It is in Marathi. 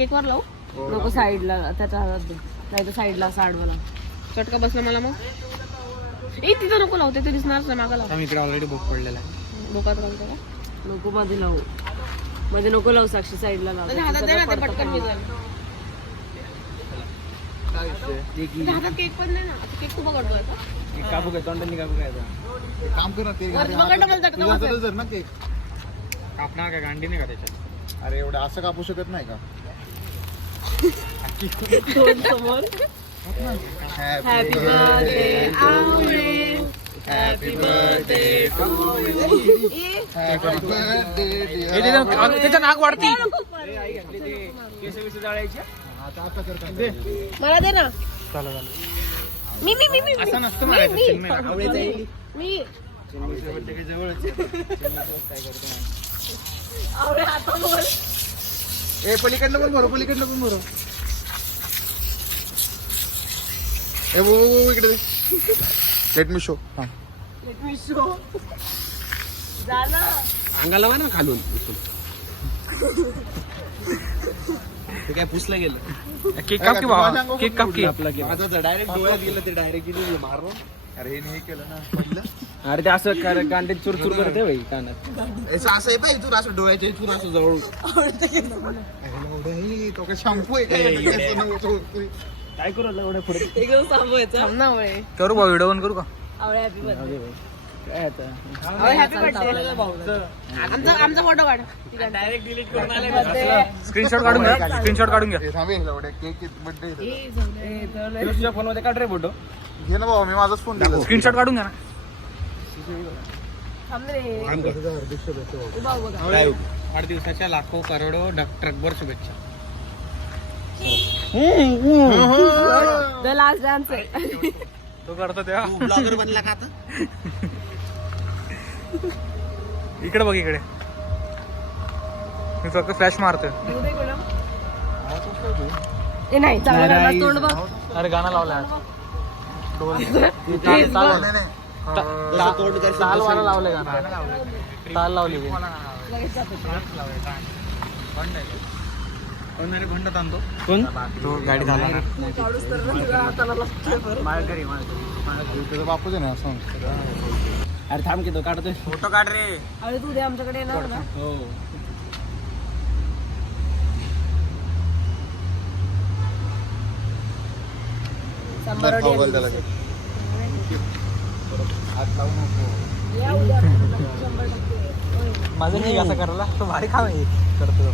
केक वर लावू नको साईडला त्याच्या हातात दे नाही तर साईडला असं आडवाला चटका बसला मला मग ए तिथं नको लावते ते दिसणार नाही मागा लाव इकडे ऑलरेडी बुक पडलेला आहे बोकात राहतो का नको मध्ये लावू मध्ये नको लावू साक्षी साईडला लावू हातात केक पण नाही ना केक तू पकडतोय का कापू काय तोंडाने कापू काय काम कर ना ते ना केक कापणार काय गांडी नाही का त्याच्यात अरे एवढं असं कापू शकत नाही का समोर हॅपी बर्थडे आवळे हॅपी बर्थडे टू त्याच्या नाक वाढती मला दे ना मी असं नसतं मारायचं मी ए पलीकडनं पण भरो ए वो इकडे लेट मी शो अंगाला ना खालून ते काय पुसलं गेलं केक काप की बाबा केक काप की आपला केक माझं डायरेक्ट डोळ्यात गेलं ते डायरेक्ट गेली मारलो अरे हे नाही केलं ना पहिलं अरे ते असं कांदे चुरचुर करते भाई कानात असं आहे पाहिजे तू असं डोळ्याच्या इथून असं जवळ तो काय शॅम्पू आहे काय करू एवढ्या पुढे एकदम थांबवायचं ना वय करू बा व्हिडिओ ऑन करू का आवळे हॅपी बर्थडे काय आता हॅपी बर्थडे आमचा फोटो काढ डायरेक्ट डिलीट करून आले स्क्रीनशॉट काढून घ्या हे थांबे एवढ्या केक बर्थडे तुझ्या फोन मध्ये काढ रे फोटो घे ना बाबा मी माझाच फोन दिला स्क्रीनशॉट काढून घ्या ना थांब रे उभा उभा कर. वाढदिवसाच्या लाखो करोडो ट्रकभर शुभेच्छा द लास्ट डान्स आहे तो करतो तेव्हा ब्लॉगर बनला का आता इकडे बघ इकडे मी फक्त फ्लॅश मारतोय ए नाही चांगलं तोंड बघ अरे गाणं लावलाय ताल वाला लावले गाणं ताल लावली भंड आणतो कोण तो गाडी झाला तुझा बापूच आहे ना असं अरे थांब की तो काढतोय फोटो काढ रे अरे तू उद्या आमच्याकडे येणार ना हो माझं नाही असं करायला तो भारी काम आहे करतो